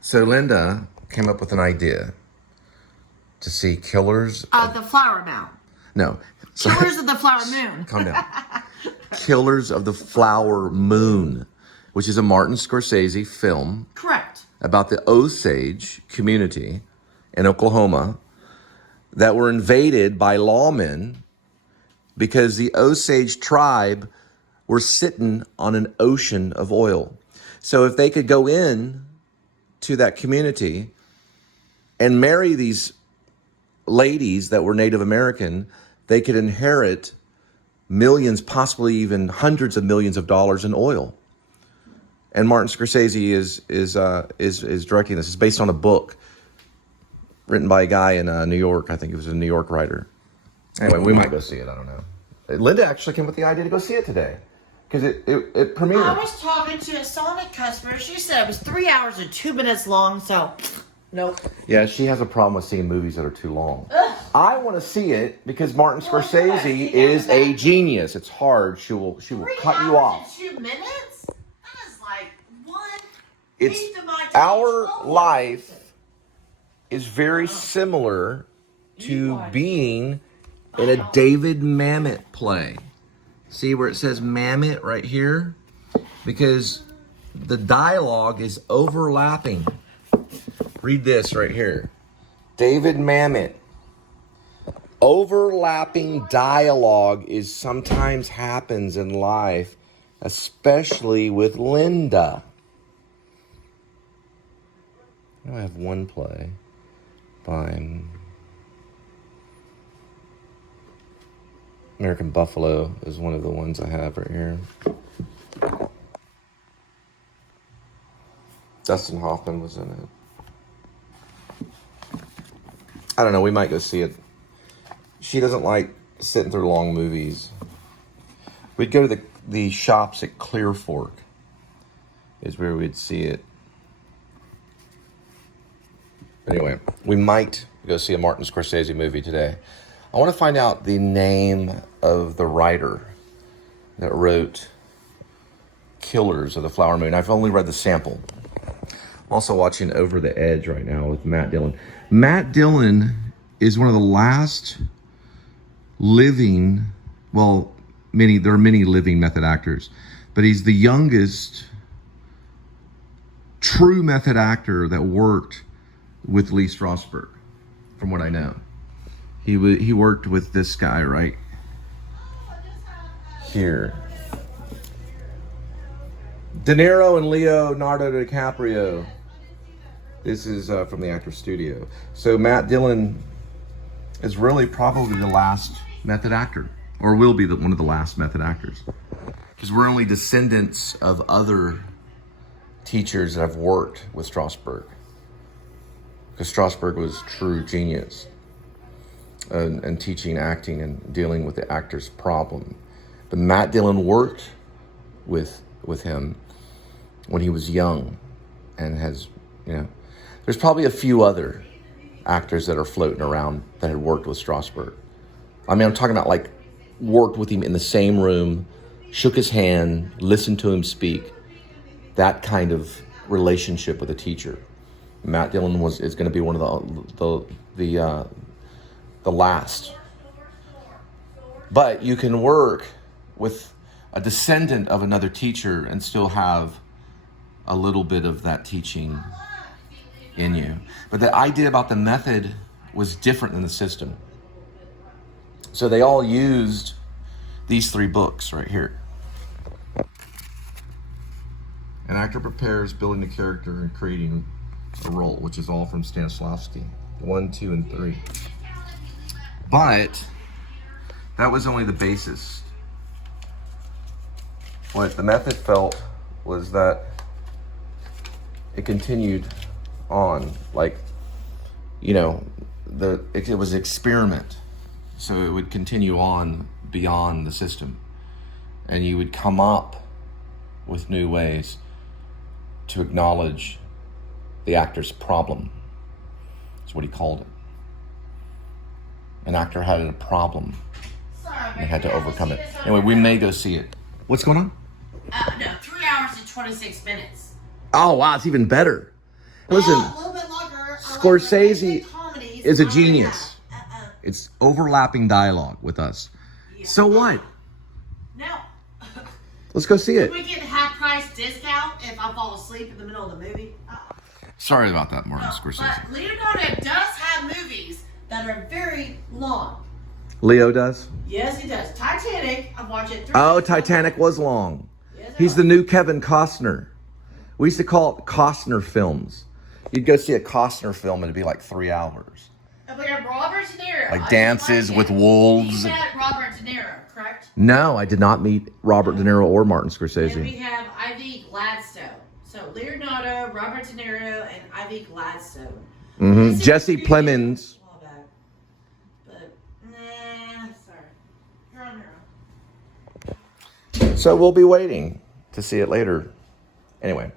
So Linda came up with an idea to see Killers of the Flower Moon. No. Killers of the Flower Moon. Calm down. Killers of the Flower Moon, which is a Martin Scorsese film. Correct. About the Osage community in Oklahoma that were invaded by lawmen because the Osage tribe were sitting on an ocean of oil. So if they could go in to that community and marry these ladies that were Native American, they could inherit millions, possibly even hundreds of millions of dollars in oil. And Martin Scorsese is directing this. It's based on a book written by a guy in New York. I think it was a New York writer. Anyway, we might go see it. I don't know. Linda actually came with the idea to go see it today because it premiered. I was talking to a Sonic customer. She said it was 3 hours and 2 minutes long. So, nope. Yeah, she has a problem with seeing movies that are too long. Ugh. I want to see it because Martin Scorsese is a genius. It's hard. She will cut you off. 3 hours and 2 minutes? That is like It's eighth of my day. our life is very similar to being in a David Mamet play. See where it says Mamet right here? Because the dialogue is overlapping. Read this right here. David Mamet. Overlapping dialogue is sometimes happens in life, especially with Linda. I have one play by American Buffalo is one of the ones I have right here. Dustin Hoffman was in it. I don't know, we might go see it. She doesn't like sitting through long movies. We'd go to the shops at Clear Fork is where we'd see it. Anyway, we might go see a Martin Scorsese movie today. I want to find out the name of the writer that wrote Killers of the Flower Moon. I've only read the sample. I'm also watching Over the Edge right now with Matt Dillon. Matt Dillon is one of the last living, well, there are many living method actors, but he's the youngest true method actor that worked with Lee Strasberg, from what I know. He worked with this guy right here. De Niro and Leonardo DiCaprio. This is from the Actors Studio. So Matt Dillon is really probably the last method actor, or will be one of the last method actors. Because we're only descendants of other teachers that have worked with Strasberg. Because Strasberg was true genius and teaching acting and dealing with the actor's problem. But Matt Dillon worked with him when he was young and has, there's probably a few other actors that are floating around that had worked with Strasberg. I mean, I'm talking about like worked with him in the same room, shook his hand, listened to him speak, that kind of relationship with a teacher. Matt Dillon is going to be one of the last. But you can work with a descendant of another teacher and still have a little bit of that teaching in you. But the idea about the method was different than the system. So they all used these 3 books right here. An actor prepares, building a character, and creating a role, which is all from Stanislavski, 1, 2, and 3. But that was only the basis. What the method felt was that it continued on, like, it was an experiment. So it would continue on beyond the system. And you would come up with new ways to acknowledge the actor's problem. That's what he called it. An actor had a problem. And they had to overcome it. Anyway, we may go see it. What's going on? No, 3 hours and 26 minutes. Oh, wow, it's even better. Listen, a little bit longer. Scorsese Comedies. is a genius. It's overlapping dialogue with us. Yeah. So what? No. Let's go see it. We get a half price discount if I fall asleep in the middle of the movie. Sorry about that, Martin Scorsese. But Leonardo does have movies that are very long. Leo does? Yes, he does. Titanic, I've watched it 3 Oh, times. Titanic was long. Yes, He's the new Kevin Costner. We used to call it Costner films. You'd go see a Costner film and it'd be like 3 hours. And we have Robert De Niro. Like Dances with Wolves. You met Robert De Niro, correct? No, I did not meet Robert De Niro or Martin And we Scorsese. have Ivy Gladstone. So Leonardo, Robert De Niro, and Ivy Gladstone. Mm-hmm. Jesse Plemons. But, nah, sorry. You're on your own. So we'll be waiting to see it later. Anyway,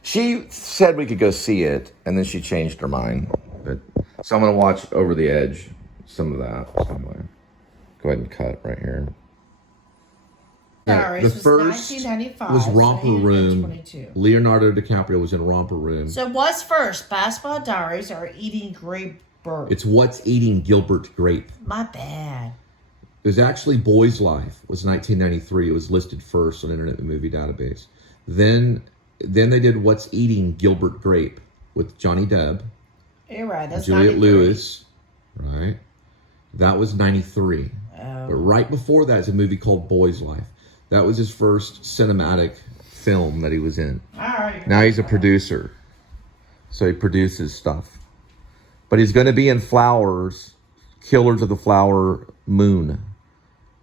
she said we could go see it, and then she changed her mind. But so I'm going to watch Over the Edge, some of that. So anyway, go ahead and cut right here. Sorry, The this was first 1995, was so Romper he had been Room. 22. Leonardo DiCaprio was in Romper Room. So what's first, Basketball Diaries or Eating Grape Bird? It's What's Eating Gilbert Grape. My bad. It was actually Boy's Life. It was 1993. It was listed first on Internet Movie Database. Then they did What's Eating Gilbert Grape with Johnny Depp, You're right. That's Juliette 93. Lewis, right? That was 93. Oh. But right before that is a movie called Boy's Life. That was his first cinematic film that he was in. All right. Now he's a producer. So he produces stuff. But he's going to be in Flowers, Killers of the Flower Moon,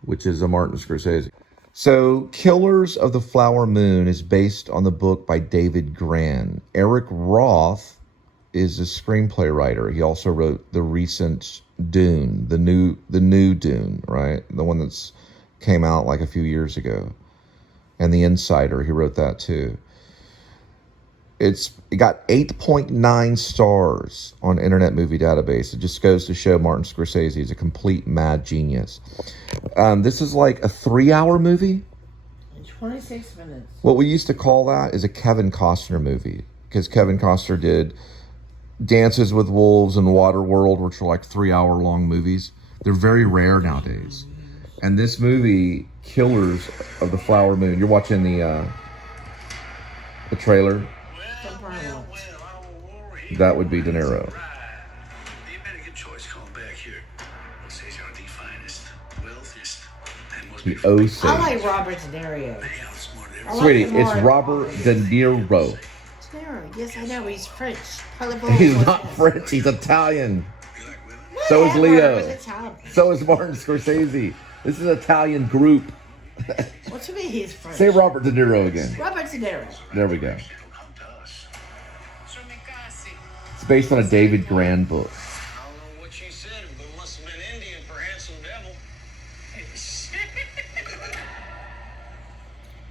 which is a Martin Scorsese. So Killers of the Flower Moon is based on the book by David Grann. Eric Roth is a screenplay writer. He also wrote the recent Dune, the new Dune, right? The one that's came out like a few years ago. And The Insider, he wrote that too. It got 8.9 stars on Internet Movie Database. It just goes to show Martin Scorsese is a complete mad genius. This is like a 3-hour movie. 26 minutes. What we used to call that is a Kevin Costner movie, because Kevin Costner did Dances with Wolves and Waterworld, which are like 3-hour long movies. They're very rare nowadays. And this movie, Killers of the Flower Moon, you're watching the trailer. That would be De Niro. You made a good choice calling back here. These are the finest, wealthiest, and most The beautiful. Osage. I like Robert De Niro. They outsmarted I everyone. like Sweetie, him more it's in- Robert De Niro. De Niro. Yes, I know. He's French. He's not French, he's Italian. You like women? So is Leo. Italian. So is Martin Scorsese. This is an Italian group. What to me, he's French. Say Robert De Niro again. Robert De Niro. There we go. They don't come to us. It's based on a David Grann book. I don't know what she said, but it must have been Indian for handsome devil.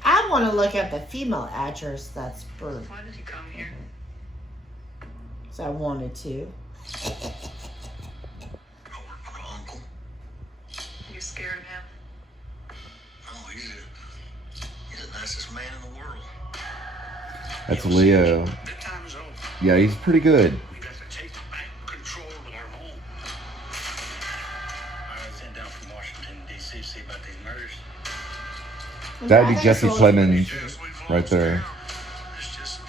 I want to look at the female actress that's bird. Why did you come here? So I wanted to. I work for my uncle. You scared of him? Oh, he's the nicest man in the world. That's Leo. That time is over. Yeah, he's pretty good. We got to take back control of our home. I was sent down from Washington, D.C. to see about these murders. That'd be Jesse Plemons Yes, we've right lost there. ground. It's just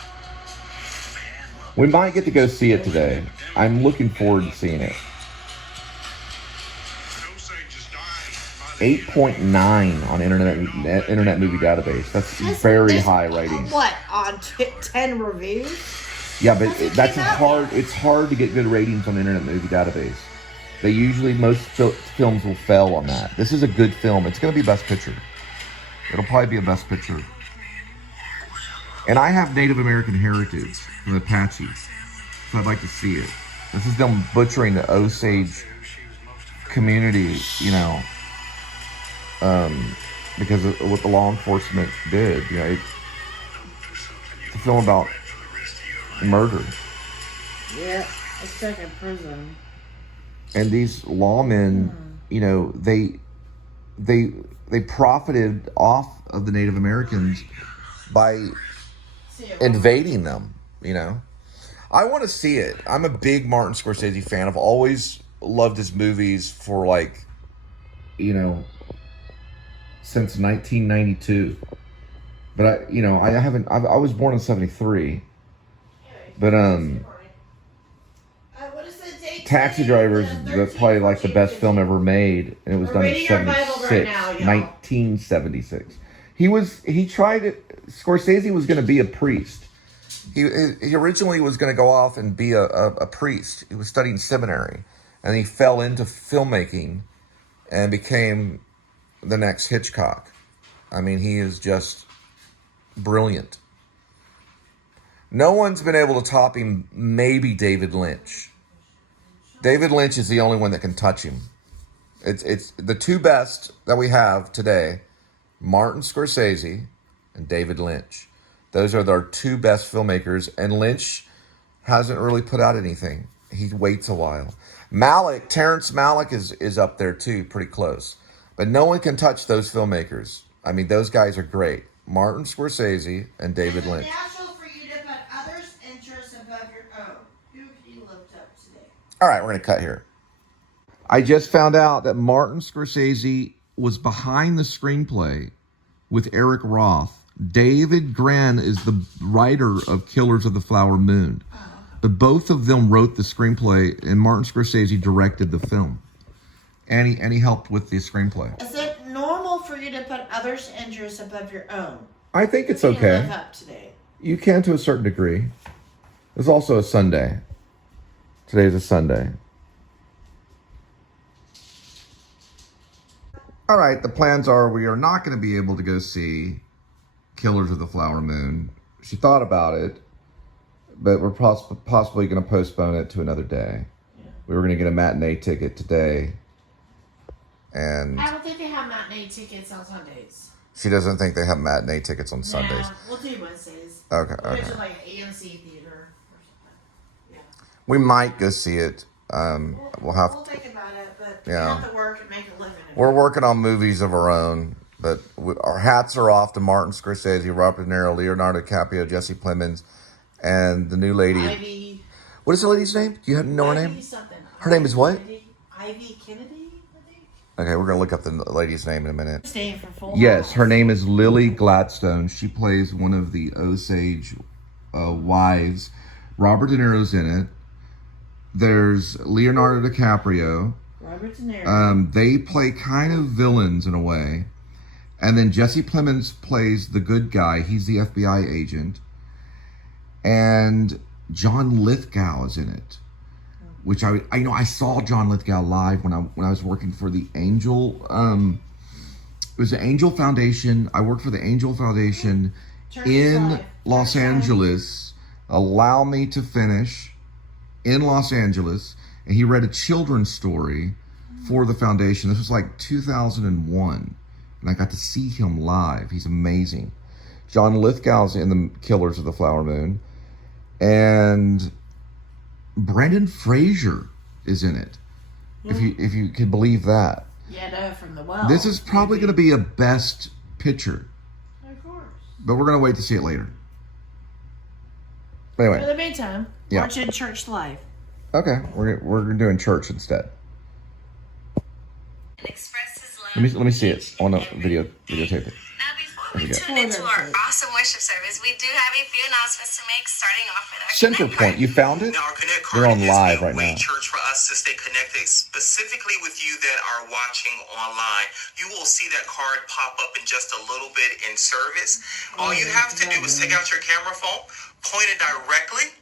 man love. We might get to go see it today. I'm looking forward to seeing it. 8.9 on Internet Movie Database. That's very high rating. What, on 10 reviews? Yeah, but that's came out hard. It's hard to get good ratings on Internet Movie Database. They usually, most films will fail on that. This is a good film. It's going to be Best Picture. It'll probably be a Best Picture. And I have Native American heritage from Apache, so I'd like to see it. This is them butchering the Osage community, you know, because of what the law enforcement did. You know, it's a film about murder. Yeah, it's stuck in prison. And these lawmen, you know, they profited off of the Native Americans by invading them, you know. I want to see it. I'm a big Martin Scorsese fan. I've always loved his movies for like, since 1992. But I was born in 73. But What is the date Taxi today? Driver is The probably like the best film ever made, and it was done in reading our Bible right 76, now, y'all. 1976. Scorsese was going to be a priest. He originally was going to go off and be a priest. He was studying seminary, and he fell into filmmaking and became the next Hitchcock. I mean, he is just brilliant. No one's been able to top him, maybe David Lynch. David Lynch is the only one that can touch him. It's the two best that we have today, Martin Scorsese and David Lynch. Those are our two best filmmakers, and Lynch hasn't really put out anything. He waits a while. Terrence Malick is up there too, pretty close. But no one can touch those filmmakers. I mean, those guys are great. Martin Scorsese and David Lynch. It's natural for you to put others' interests above your own. Who have you looked up today? All right, we're going to cut here. I just found out that Martin Scorsese was behind the screenplay with Eric Roth. David Gran is the writer of Killers of the Flower Moon. But both of them wrote the screenplay, and Martin Scorsese directed the film. And he helped with the screenplay. Is it normal for you to put others' interests above your own? I think it's Who do you okay. live up today? You can to a certain degree. It's also a Sunday. Today's a Sunday. All right, the plans are we are not going to be able to go see Killers of the Flower Moon. She thought about it, but we're possibly going to postpone it to another day. Yeah. We were going to get a matinee ticket today. And I don't think they have matinee tickets on Sundays. She doesn't think they have matinee tickets on Sundays. Yeah, we'll do Wednesdays. Okay, We'll okay. go to like an AMC theater or something. Yeah. We might go see it. We'll think about it, but yeah. we have to work and make a living. We're working on movies of our own, but our hats are off to Martin Scorsese, Robert De Niro, Leonardo DiCaprio, Jesse Plemons, and the new lady. Ivy. What is the lady's name? Do you know her name? Something. Her name is what? Ivy Kennedy, I think. Okay, we're going to look up the lady's name in a minute. Staying for full. Yes, her name is Lily Gladstone. She plays one of the Osage wives. Robert De Niro's in it. There's Leonardo DiCaprio. Robert De Niro. They play kind of villains in a way. And then Jesse Plemons plays the good guy. He's the FBI agent. And John Lithgow is in it. Which I saw John Lithgow live when I was working for the Angel. It was the Angel Foundation. I worked for the Angel Foundation in Los Angeles. Allow me to finish. In Los Angeles, and he read a children's story for the foundation. This was like 2001, and I got to see him live. He's amazing. John Lithgow's in the Killers of the Flower Moon, and Brendan Fraser is in it. If you could believe that. Yeah, no, from the well. This is probably going to be a best picture. Of course. But we're going to wait to see it later. Anyway. For the meantime, watch it church live. Okay, we're doing church instead. Let me see it. I want to videotape it. Now, before we tune into our awesome worship service, we do have a few announcements to make, starting off with our Centrepoint. You found it? Now, our Connect card They're on live is a right way now. church for us to stay connected, specifically with you that are watching online. You will see that card pop up in just a little bit in service. All you have to do is take out your camera phone, point it directly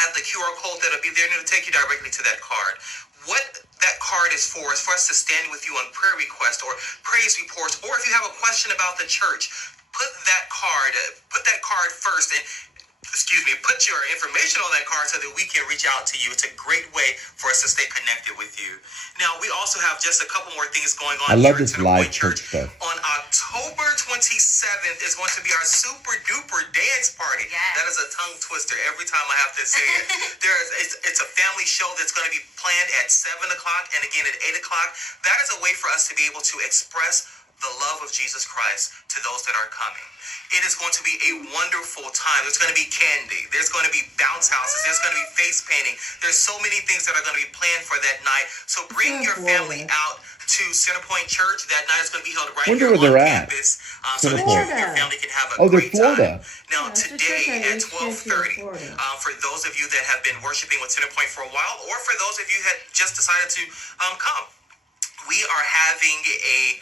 at the QR code that'll be there, and it'll take you directly to that card. What that card is for us to stand with you on prayer requests or praise reports, or if you have a question about the church, put that card first, and put your information on that card so that we can reach out to you. It's a great way for us to stay connected with you. Now, we also have just a couple more things going on. I love here this at live Centrepoint church stuff. On October 27th is going to be our super duper dance party. Yes. That is a tongue twister every time I have to say it. It's a family show that's going to be planned at 7 o'clock and again at 8 o'clock. That is a way for us to be able to express the love of Jesus Christ to those that are coming. It is going to be a wonderful time. There's going to be candy. There's going to be bounce houses. There's going to be face painting. There's so many things that are going to be planned for that night. So bring your family out to Centrepoint Church. That night is going to be held right here on campus, so that you and your family can have a great time. Now today at 12:30, for those of you that have been worshiping with Centrepoint for a while, or for those of you that just decided to come, we are having a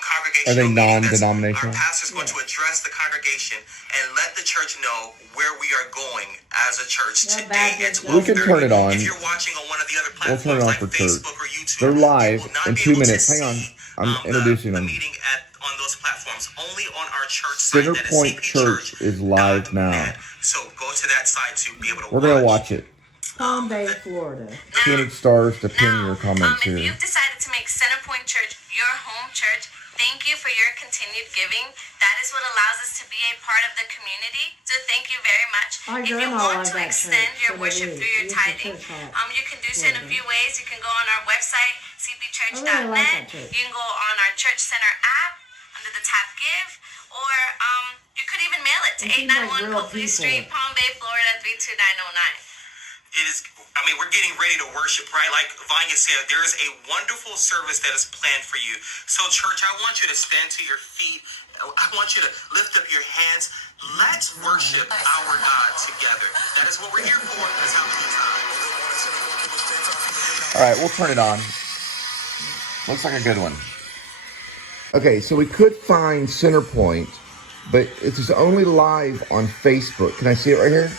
congregational meeting. Our pastor's going to address the congregation and let the church know where we are going as a church today at 12:30. We can turn it on. If you're watching on one of the other platforms, we'll turn it on like for Facebook church. or YouTube, They're live in 2 minutes. Hang on. I'm introducing the them. meeting on those platforms. Only on our church site. Centrepoint Church is live now. So go to that site to be able to We're going to watch it. Palm Bay, Florida. 200 stars to pin your comments if here. you've decided to make Centrepoint Church your home church, thank you for your continued giving. That is what allows us to be a part of the community. So thank you very much. If you want to extend your worship through your tithing, you can do so in a few ways. You can go on our website, cpchurch.net. You can go on our Church Center app under the tab Give, or you could even mail it to 891 Copley Street, Palm Bay, Florida 32909. It is, we're getting ready to worship, right? Like Vanya said, there is a wonderful service that is planned for you. So, church, I want you to stand to your feet. I want you to lift up your hands. Let's worship our God together. That is what we're here for. Let's have a good time. All right, we'll turn it on. Looks like a good one. Okay, so we could find Centrepoint, but it is only live on Facebook. Can I see it right here?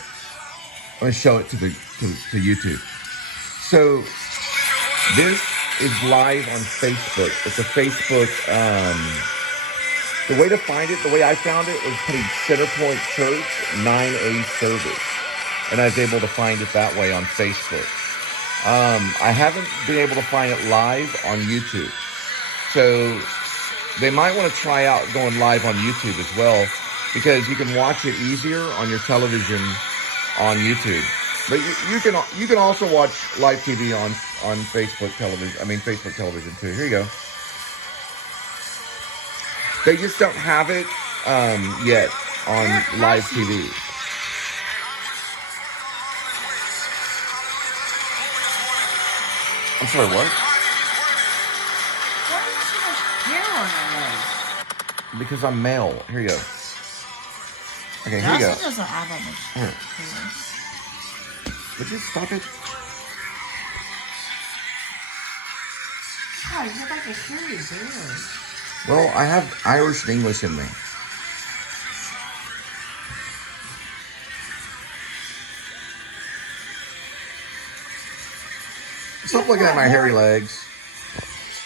I'm going to show it to YouTube. So this is live on Facebook. It's a Facebook. The way to find it, the way I found it, was putting Centrepoint Church 9A service, and I was able to find it that way on Facebook. I haven't been able to find it live on YouTube, so they might want to try out going live on YouTube as well, because you can watch it easier on your television on YouTube. But you can also watch live TV on Facebook television. Facebook television too. Here you go. They just don't have it yet on live TV. I'm sorry, what? Why is so much hair on your legs? Because I'm male. Here you go. Okay, here you go. Doesn't have that much hair. Would you stop it? God, you have like a hairy beard. Well, I have Irish and English in me. Stop looking at my hairy legs.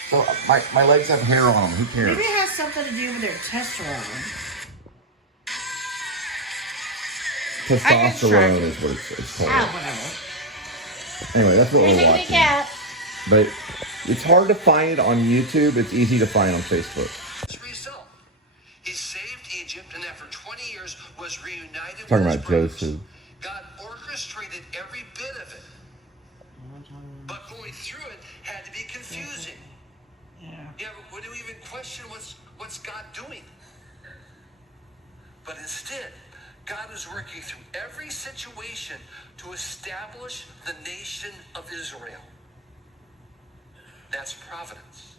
So my legs have hair on them. Who cares? Maybe it has something to do with their testosterone. Testosterone is what it's called. Whatever. Anyway, that's what we're watching. But it's hard to find it on YouTube. It's easy to find on Facebook. He saved Egypt, and after 20 years was reunited Talking with about Joseph. God orchestrated every bit of it. But going through it had to be confusing. Yeah, but would you even question what's God doing? But instead, God is working through every situation to establish the nation of Israel. That's providence.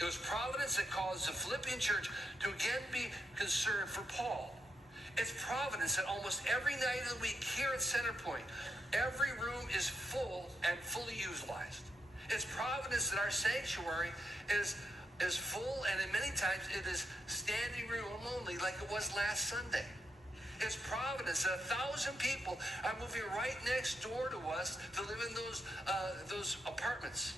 It was providence that caused the Philippian church to again be concerned for Paul. It's providence that almost every night of the week here at Centrepoint, every room is full and fully utilized. It's providence that our sanctuary is full, and in many times it is standing room only, like it was last Sunday. It's providence that 1,000 people are moving right next door to us to live in those apartments.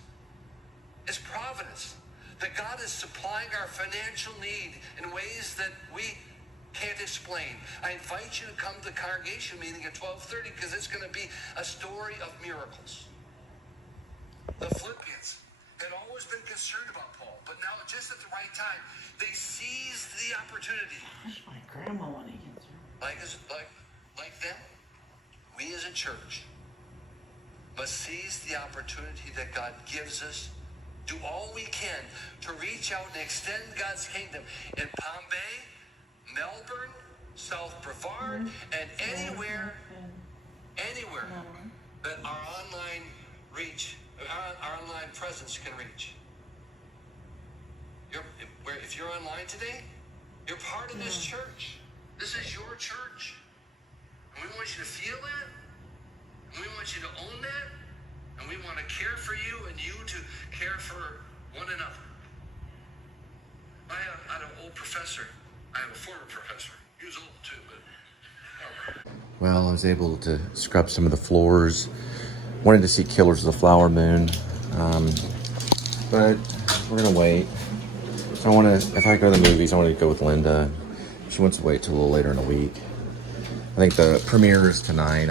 It's providence that God is supplying our financial need in ways that we can't explain. I invite you to come to the congregation meeting at 12:30, because it's going to be a story of miracles. The Philippians had always been concerned about Paul, but now just at the right time, they seized the opportunity. That's my grandma when he gets her. Like them, we as a church must seize the opportunity that God gives us do all we can to reach out and extend God's kingdom in Palm Bay, Melbourne, South Brevard, and anywhere that our online reach, our online presence can reach. If you're online today, you're part of this church. This is your church. And we want you to feel that. And we want you to own that. And we want to care for you and you to care for one another. I had an old professor. I have a former professor. He was old too, but... Well, I was able to scrub some of the floors. Wanted to see Killers of the Flower Moon. But we're going to wait. So I want to, if I go to the movies, I want to go with Linda. She wants to wait till a little later in the week. I think the premiere is tonight.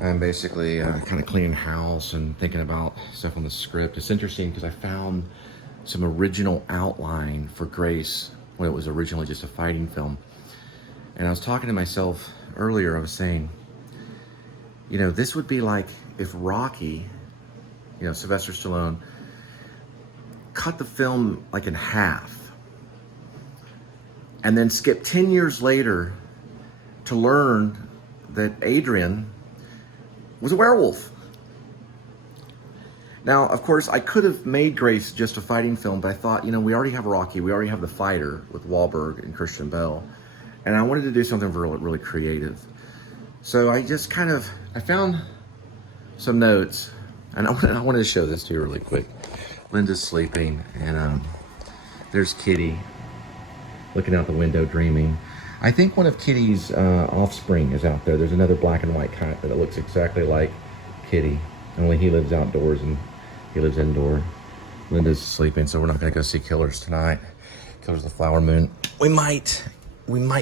I'm basically kind of cleaning house and thinking about stuff on the script. It's interesting because I found some original outline for Grace when it was originally just a fighting film. And I was talking to myself earlier, I was saying, you know, this would be like if Rocky, you know, Sylvester Stallone, cut the film like in half and then skip 10 years later to learn that Adrian was a werewolf. Now, of course, I could have made Grace just a fighting film, but I thought, you know, we already have Rocky, we already have The Fighter with Wahlberg and Christian Bale, and I wanted to do something really, really creative. So I just kind of, I found some notes, and I wanted to show this to you really quick. Linda's sleeping, and there's Kitty looking out the window dreaming. I think one of Kitty's offspring is out there. There's another black and white cat that looks exactly like Kitty, only he lives outdoors and he lives indoor. Linda's sleeping, so we're not gonna go see Killers tonight. Killers of the Flower Moon. We might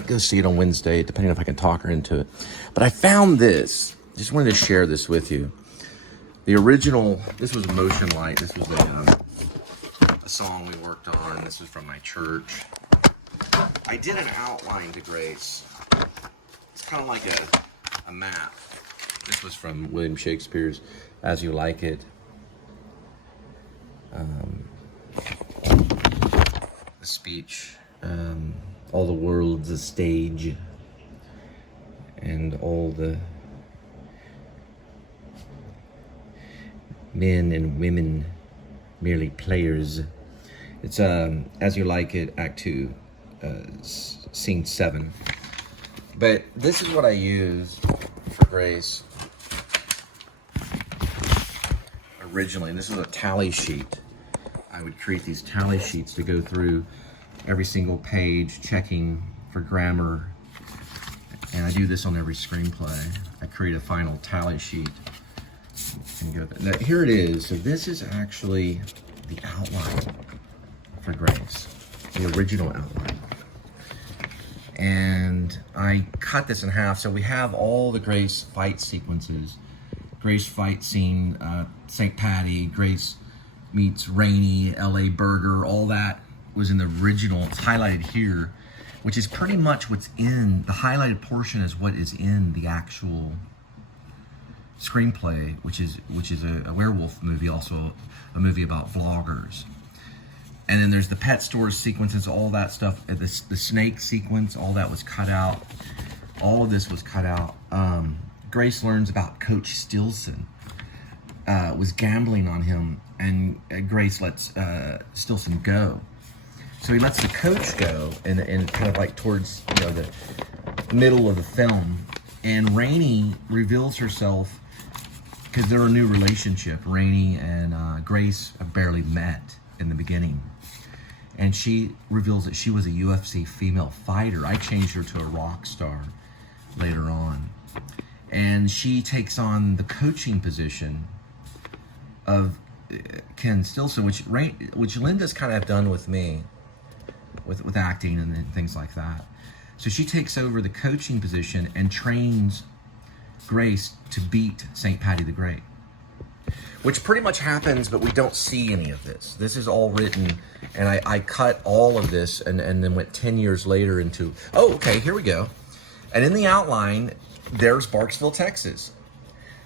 go see it on Wednesday, depending if I can talk her into it. But I found this. Just wanted to share this with you. The original, this was Motion Light. This was a song we worked on. This was from my church. I did an outline to Grace. It's kind of like a map. This was from William Shakespeare's As You Like It. The speech, all the world's a stage, and all the men and women merely players. It's As You Like It, Act 2, Scene 7. But this is what I used for Grace originally, and this is a tally sheet. I would create these tally sheets to go through every single page, checking for grammar, and I do this on every screenplay. I create a final tally sheet and go there. Now, here it is. So this is actually the outline for Grace, the original outline. And I cut this in half, so we have all the Grace fight sequences. Grace fight scene, St. Patty, Grace meets Rainey, L.A. Burger, all that was in the original. It's highlighted here, which is pretty much what's in, the highlighted portion is what is in the actual screenplay, which is a werewolf movie, also a movie about vloggers. And then there's the pet stores sequences, all that stuff, the snake sequence, all that was cut out. All of this was cut out. Grace learns about Coach Stilson, was gambling on him, and Grace lets Stilson go. So he lets the coach go, and kind of like towards, you know, the middle of the film. And Rainey reveals herself, because they're a new relationship. Rainey and Grace have barely met in the beginning. And she reveals that she was a UFC female fighter. I changed her to a rock star later on. And she takes on the coaching position of Ken Stilson, which Linda's kind of done with me, with acting and things like that. So she takes over the coaching position and trains Grace to beat St. Patty the Great, which pretty much happens, but we don't see any of this. This is all written, and I cut all of this and then went 10 years later into, oh, okay, here we go. And in the outline, there's Barksville, Texas.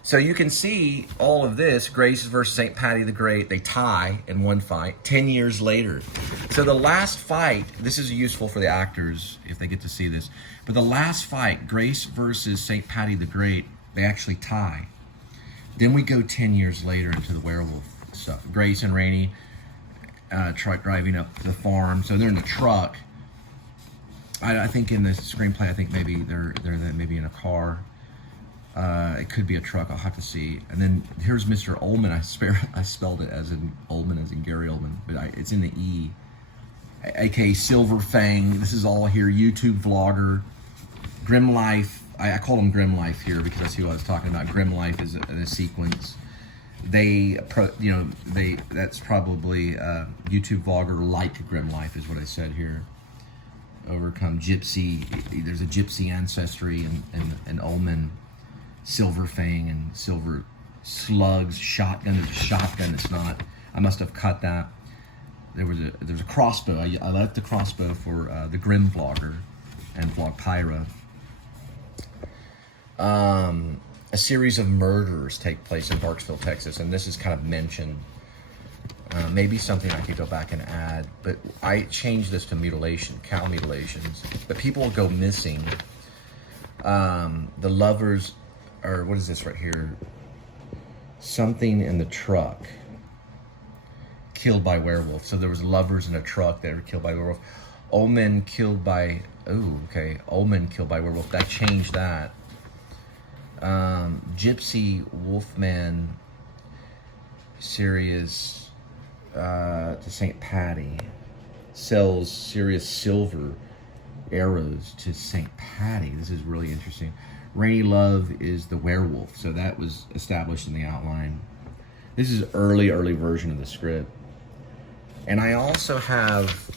So you can see all of this, Grace versus St. Patty the Great, they tie in one fight 10 years later. So the last fight, this is useful for the actors if they get to see this, but the last fight, Grace versus St. Patty the Great, they actually tie. Then we go 10 years later into the werewolf stuff. Grace and Rainey truck driving up the farm. So they're in the truck. I think in the screenplay, I think maybe they're maybe in a car. It could be a truck. I'll have to see. And then here's Mr. Ullman. I spelled it as in Ullman, as in Gary Ullman, but it's in the E. A.K.A. Silver Fang. This is all here. YouTube vlogger. Grim Life. I call him Grim Life here because that's who I was talking about. Grim Life is a sequence. That's probably YouTube vlogger like Grim Life is what I said here. Overcome gypsy. There's a gypsy ancestry and Ullman. Silver Fang and Silver Slugs, shotgun. There's a shotgun. It's not. I must have cut that. There's a crossbow. I left the crossbow for the Grim Vlogger and Vlog Pyra. A series of murders take place in Barksville, Texas, and this is kind of mentioned. Maybe something I could go back and add, but I changed this to mutilation, cow mutilations. But people will go missing. The lovers. Or what is this right here? Something in the truck. Killed by werewolf. So there was lovers in a truck that were killed by werewolf. Ullman killed by... Oh, okay. Ullman killed by werewolf. That changed that. Gypsy Wolfman Sirius to St. Patty. Sells Sirius silver arrows to St. Patty. This is really interesting. Rainy Love is the werewolf, so that was established in the outline. This is early version of the script. And I also have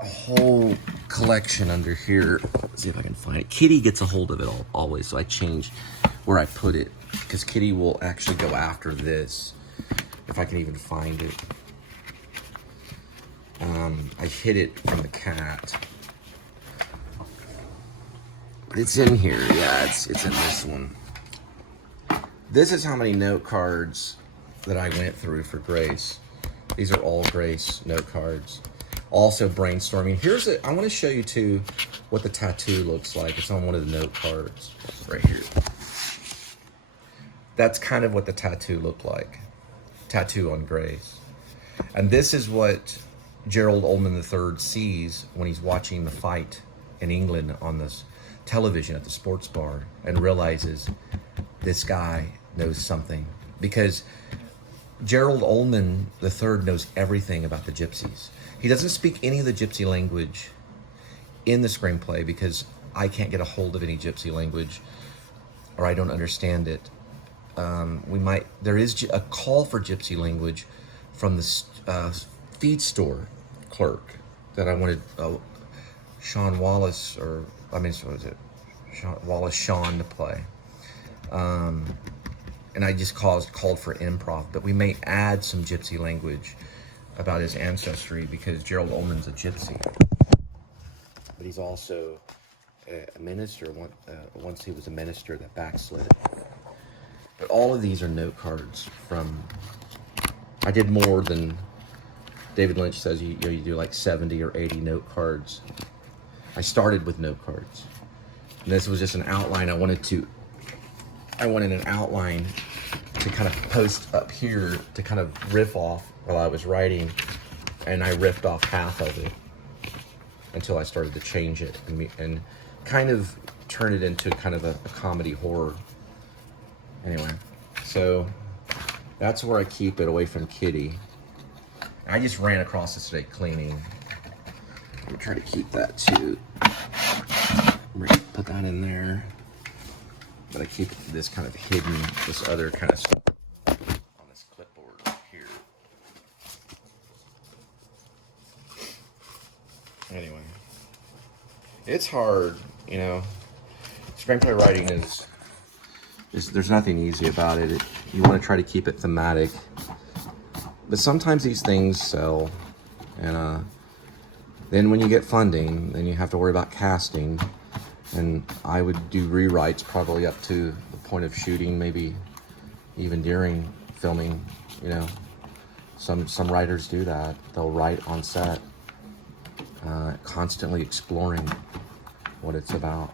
a whole collection under here. Let's see if I can find it. Kitty gets a hold of it always, so I changed where I put it, because Kitty will actually go after this, if I can even find it. I hid it from the cat. But it's in here, yeah, it's in this one. This is how many note cards that I went through for Grace. These are all Grace note cards. Also brainstorming. I want to show you too what the tattoo looks like. It's on one of the note cards right here. That's kind of what the tattoo looked like. Tattoo on Grace. And this is what Gerald Ullman III sees when he's watching the fight in England on this television at the sports bar, and realizes this guy knows something, because Gerald Ullman III knows everything about the gypsies. He doesn't speak any of the gypsy language in the screenplay because I can't get a hold of any gypsy language, or I don't understand it. There is a call for gypsy language from the feed store clerk that I wanted Sean Wallace, what was it? Sean to play. And I just called for improv, but we may add some gypsy language about his ancestry because Gerald Ullman's a gypsy. But he's also a minister. Once he was a minister that backslid. But all of these are note cards from... I did more than David Lynch says. You do like 70 or 80 note cards. I started with note cards. And this was just an outline. I wanted an outline to kind of post up here to kind of riff off while I was writing. And I riffed off half of it until I started to change it and kind of turn it into kind of a comedy horror. Anyway, so that's where I keep it, away from Kitty. I just ran across this today cleaning. I'm trying to keep that too. Put that in there. But I keep this kind of hidden, this other kind of stuff on this clipboard here. Anyway, it's hard, you know. Screenplay writing is there's nothing easy about it. You want to try to keep it thematic, but sometimes these things sell, and then when you get funding, then you have to worry about casting, and I would do rewrites probably up to the point of shooting, maybe even during filming. You know, some writers do that. They'll write on set, constantly exploring what it's about.